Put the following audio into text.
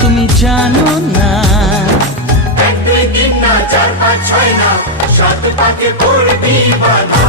তুমি জানো না। 1 2 3 না 4 5 6 না 7 পাকে পড়বি বাধা।